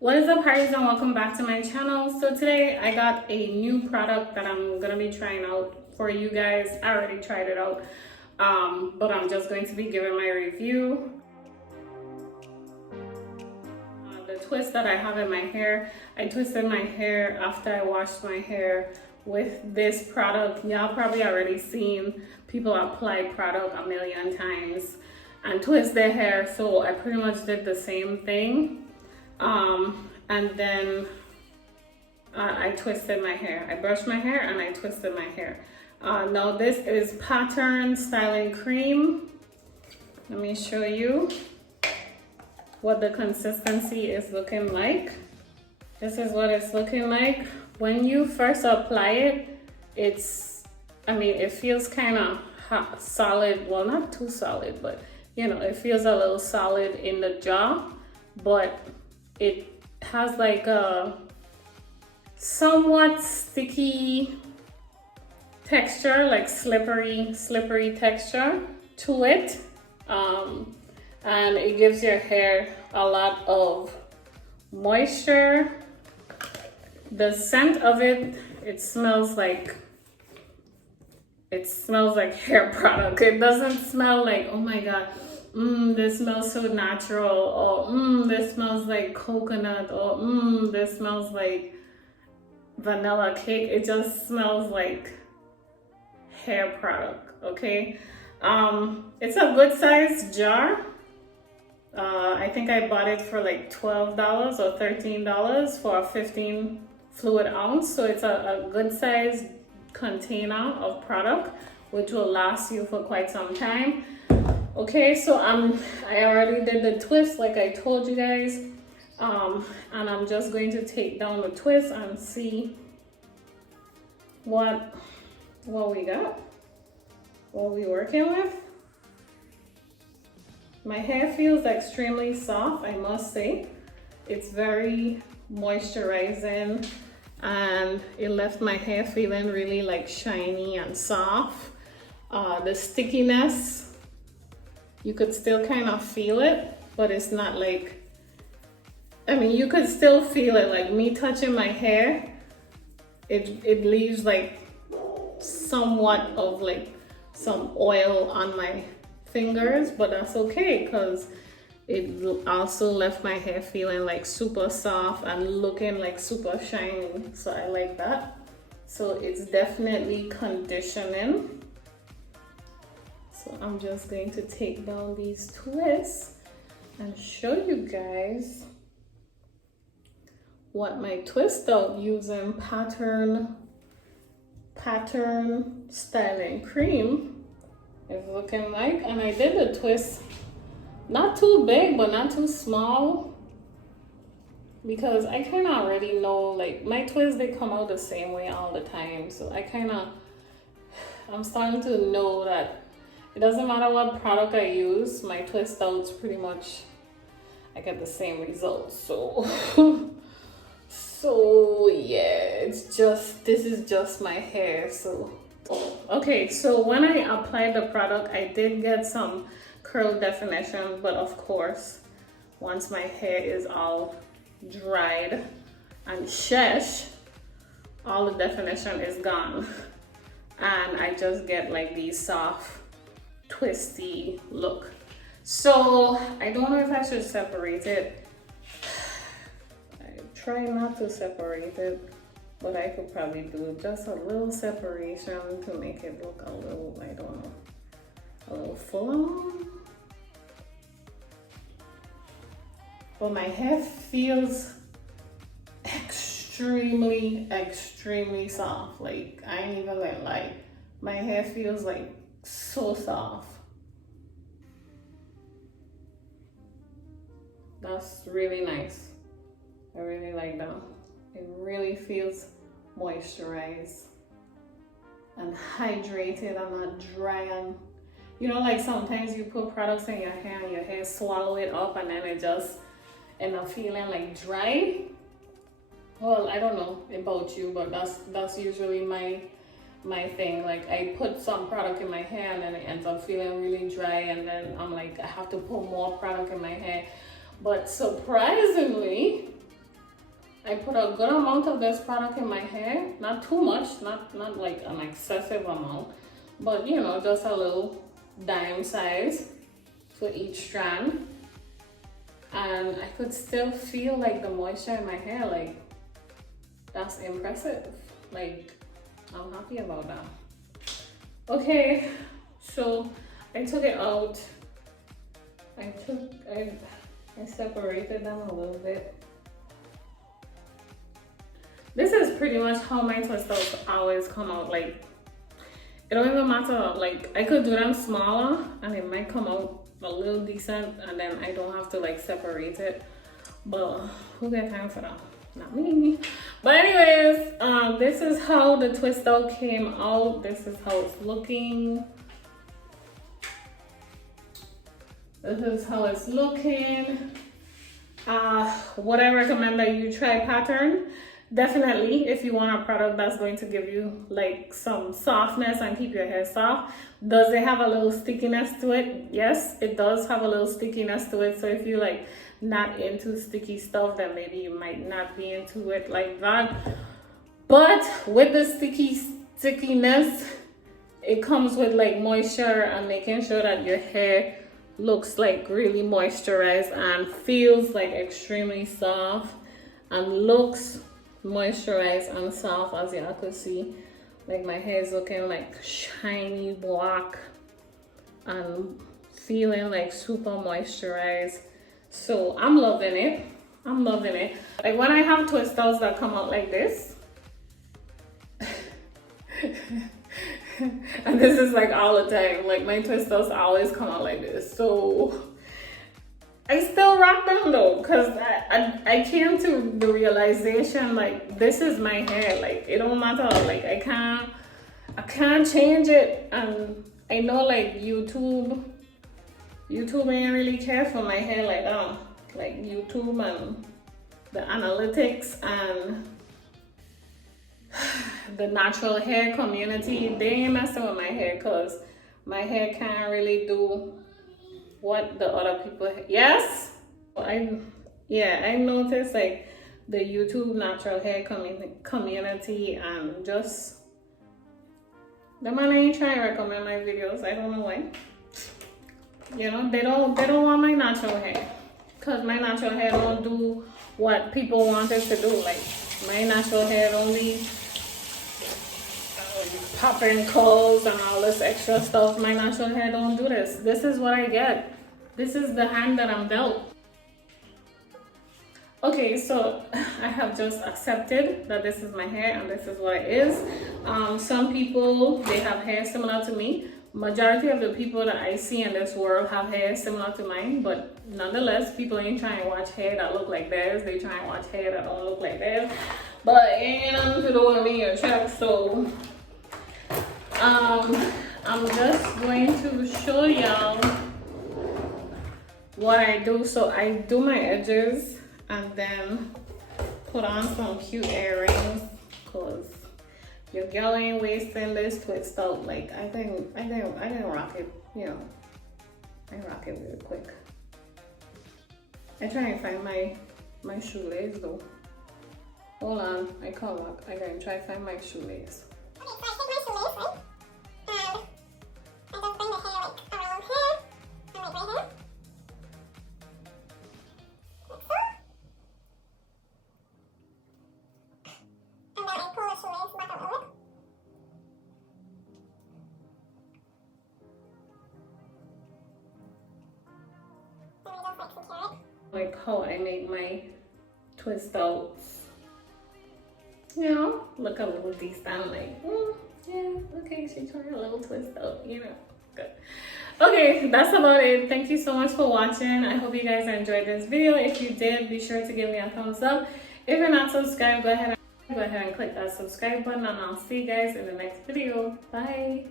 What is up, parties, and welcome back to my channel. So today I got a new product that I'm gonna be trying out for you guys. I already tried it out, but I'm just going to be giving my review. The twist that I have in my hair, I twisted my hair after I washed my hair with this product. Y'all probably already seen people apply product a million times and twist their hair, so I pretty much did the same thing. And then I twisted my hair. I brushed my hair and I twisted my hair. Now this is Pattern Styling Cream. Let me show you what the consistency is looking like. This is what it's looking like. When you first apply it, it feels kind of solid. Well, not too solid, but it feels a little solid in the jaw, but it has like a somewhat sticky texture, like slippery texture to it. And it gives your hair a lot of moisture. The scent of it smells like hair product. It doesn't smell like, oh my God, this smells so natural, or this smells like coconut, or this smells like vanilla cake. It just smells like hair product, okay? It's a good size jar. I think I bought it for like $12 or $13 for a 15 fluid ounce. So it's a good size container of product, which will last you for quite some time. Okay, so I already did the twist like I told you guys, and I'm just going to take down the twist and see what we got, what we working with. My hair feels extremely soft, I must say. It's very moisturizing, and it left my hair feeling really like shiny and soft. The stickiness, you could still kind of feel it, but it's not like, you could still feel it. Like me touching my hair, it leaves like somewhat of like some oil on my fingers, but that's okay because it also left my hair feeling like super soft and looking like super shiny. So I like that. So it's definitely conditioning. So I'm just going to take down these twists and show you guys what my twist out using Pattern Styling Cream is looking like. And I did the twist not too big but not too small, because I kind of already know, like, my twists, they come out the same way all the time. So I'm starting to know that it doesn't matter what product I use, my twist outs pretty much, I get the same results. So so yeah, this is just my hair. So okay, so when I applied the product, I did get some curl definition, but of course, once my hair is all dried and shesh, all the definition is gone, and I just get like these soft, twisty look. So I don't know if I should separate it. I try not to separate it, but I could probably do just a little separation to make it look a little, I don't know, a little full. But my hair feels extremely soft. Like, I ain't even gonna lie, my hair feels like so soft. That's really nice. I really like that. It really feels moisturized and hydrated and not dry. And like sometimes you put products in your hair and your hair swallow it up and then it just end up feeling like dry. Well, I don't know about you, but that's usually my thing. Like, I put some product in my hair and then it ends up feeling really dry, and then I'm like, I have to put more product in my hair. But surprisingly, I put a good amount of this product in my hair, not too much, not like an excessive amount, but you know, just a little dime size for each strand. And I could still feel like the moisture in my hair. Like, that's impressive. Like, I'm happy about that. Okay, so I took it out. I separated them a little bit. This is pretty much how my twisters always come out. Like, it don't even matter. Like, I could do them smaller and it might come out a little decent, and then I don't have to like separate it. But who got time for that? Not me. But anyways, this is how the twister came out. This is how it's looking. This is how it's looking. Would I recommend that you try pattern? Definitely, if you want a product that's going to give you like some softness and keep your hair soft. Does it have a little stickiness to it? Yes, it does have a little stickiness to it. So if you like not into sticky stuff, then maybe you might not be into it like that. But with the stickiness, it comes with like moisture and making sure that your hair looks like really moisturized and feels like extremely soft and looks moisturized and soft, as y'all could see. Like, my hair is looking like shiny black and feeling like super moisturized. So I'm loving it. I'm loving it. Like, when I have twisters that come out like this, and this is like all the time, like my twisters always come out like this. So I still rock them though, because I came to the realization, like, this is my hair. Like, it don't matter. Like, I can't change it. And I know like YouTube ain't really care for my hair like that. Like, YouTube and the analytics and the natural hair community, they ain't messing with my hair, because my hair can't really do what the other people. Yes, I noticed like the YouTube natural hair community, and just the man ain't trying to recommend my videos. I don't know why. You know, they don't want my natural hair, because my natural hair don't do what people want it to do. Like, my natural hair don't be popping curls and all this extra stuff. My natural hair don't do this. This is what I get. This is the hand that I'm dealt. Okay, so I have just accepted that this is my hair and this is what it is. Some people, they have hair similar to me. Majority of the people that I see in this world have hair similar to mine, but nonetheless, people ain't trying to watch hair that look like theirs. They try and watch hair that don't look like theirs. But it ain't nothing to do with me or Chuck, so I'm just going to show y'all what I do. So I do my edges and then put on some cute earrings, cause your girl ain't wasting this twist out. Like, I didn't rock it, you know. I rock it really quick. I try and find my shoelace though. Hold on, I come back. I gotta try to find my shoelace. Okay, so I take my shoelace, right? And I just bring the hair like around here, and like right here. Like so. And then I pull the shoelace back a little bit. Then we just like secure it. Like how I make my twist outs. You know, look a little decent, like, yeah, okay, she's trying a little twist out, you know, good. Okay, that's about it. Thank you so much for watching. I hope you guys enjoyed this video. If you did, be sure to give me a thumbs up. If you're not subscribed, go ahead and click that subscribe button, and I'll see you guys in the next video. Bye.